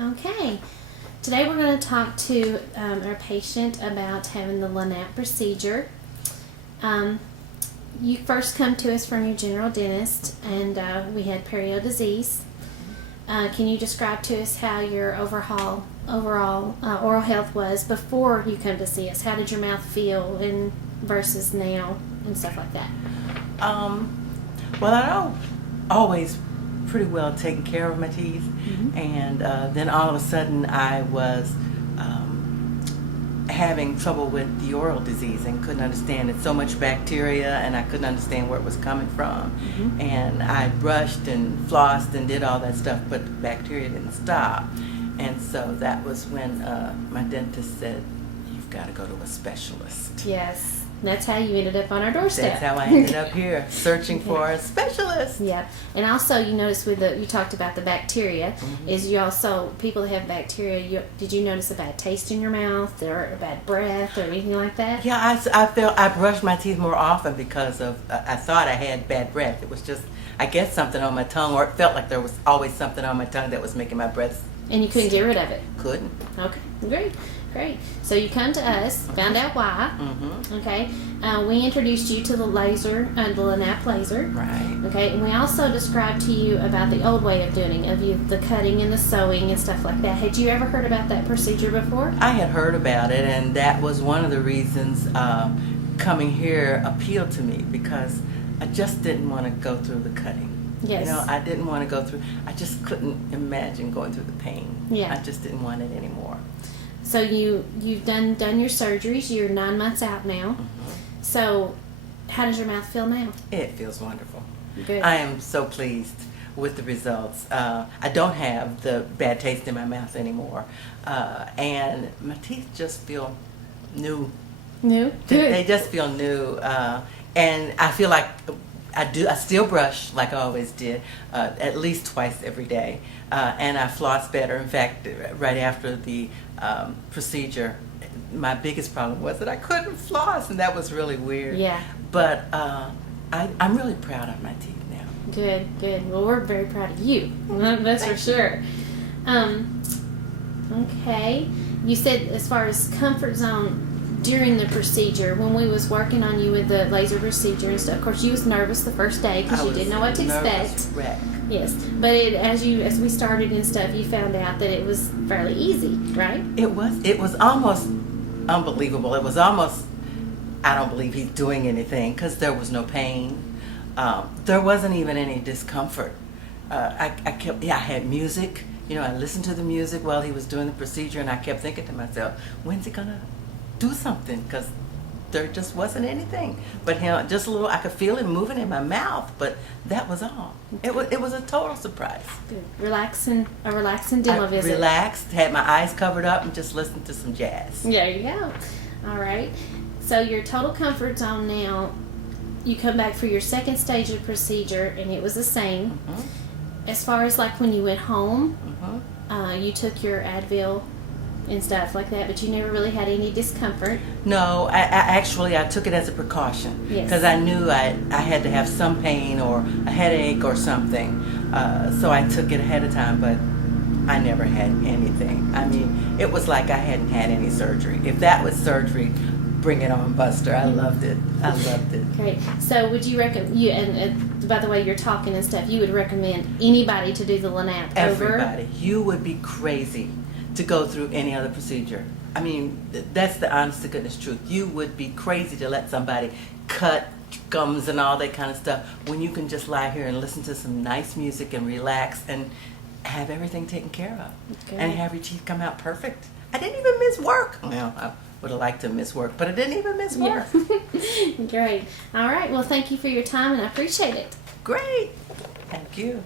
Okay. Today we're going to talk to our patient about having the LANAP procedure. You first come to us from your general dentist, and we had period disease. Can you describe to us how your overall oral health was before you come to see us? How did your mouth feel versus now and stuff like that? Well, I know always pretty well taking care of my teeth, and then all of a sudden I was having trouble with the oral disease and couldn't understand it. So much bacteria, and I couldn't understand where it was coming from. And I brushed and flossed and did all that stuff, but the bacteria didn't stop. And so that was when my dentist said, "You've got to go to a specialist." Yes. That's how you ended up on our doorstep. That's how I ended up here, searching for a specialist. Yeah, and also you notice you talked about the bacteria. Is you also, people that have bacteria, did you notice a bad taste in your mouth or a bad breath or anything like that? Yeah, I felt I brushed my teeth more often because of I thought I had bad breath. It was just, I guess, something on my tongue, or it felt like there was always something on my tongue that was making my breath. And you couldn't get rid of it? Couldn't. Okay, great. So you come to us, found out why. Okay, we introduced you to the laser, the LANAP laser. Right. Okay, and we also described to you about the old way of doing it, the cutting and the sewing and stuff like that. Had you ever heard about that procedure before? I had heard about it, and that was one of the reasons coming here appealed to me, because I just didn't want to go through the cutting. Yes. You know, I didn't want to go through, I just couldn't imagine going through the pain. Yeah. I just didn't want it anymore. So you've done your surgeries. You're 9 months out now. So how does your mouth feel now? It feels wonderful. Good. I am so pleased with the results. I don't have the bad taste in my mouth anymore, and my teeth just feel new. New? They just feel new, and I feel like I still brush like I always did, at least twice every day, and I floss better. In fact, right after the procedure, my biggest problem was that I couldn't floss, and that was really weird. Yeah. But I'm really proud of my teeth now. Good. Well, we're very proud of you. That's for sure. Okay. You said as far as comfort zone during the procedure, when we was working on you with the laser procedure and stuff, of course you was nervous the first day because you didn't know what to expect. Wreck. Yes, but as we started and stuff, you found out that it was fairly easy, right? It was almost unbelievable. It was almost, I don't believe he's doing anything, because there was no pain. There wasn't even any discomfort. I had music. You know, I listened to the music while he was doing the procedure, and I kept thinking to myself, when's he gonna do something? Because there just wasn't anything. But just a little, I could feel it moving in my mouth, but that was all. It was a total surprise. Good. A relaxing demo visit. Relaxed, had my eyes covered up, and just listened to some jazz. There you go. All right. So your total comfort zone now, you come back for your second stage of procedure, and it was the same. As far as like when you went home, you took your Advil and stuff like that, but you never really had any discomfort. No, I took it as a precaution, because I knew I had to have some pain or a headache or something, so I took it ahead of time, but I never had anything. I mean, it was like I hadn't had any surgery. If that was surgery, bring it on, Buster. I loved it. Great. So would you recommend, and by the way you're talking and stuff, you would recommend anybody to do the LANAP? Everybody. You would be crazy to go through any other procedure. I mean, that's the honest to goodness truth. You would be crazy to let somebody cut gums and all that kind of stuff when you can just lie here and listen to some nice music and relax and have everything taken care of. Okay. And have your teeth come out perfect. I didn't even miss work. Well, I would have liked to miss work, but I didn't even miss work. Great. All right. Well, thank you for your time, and I appreciate it. Great. Thank you.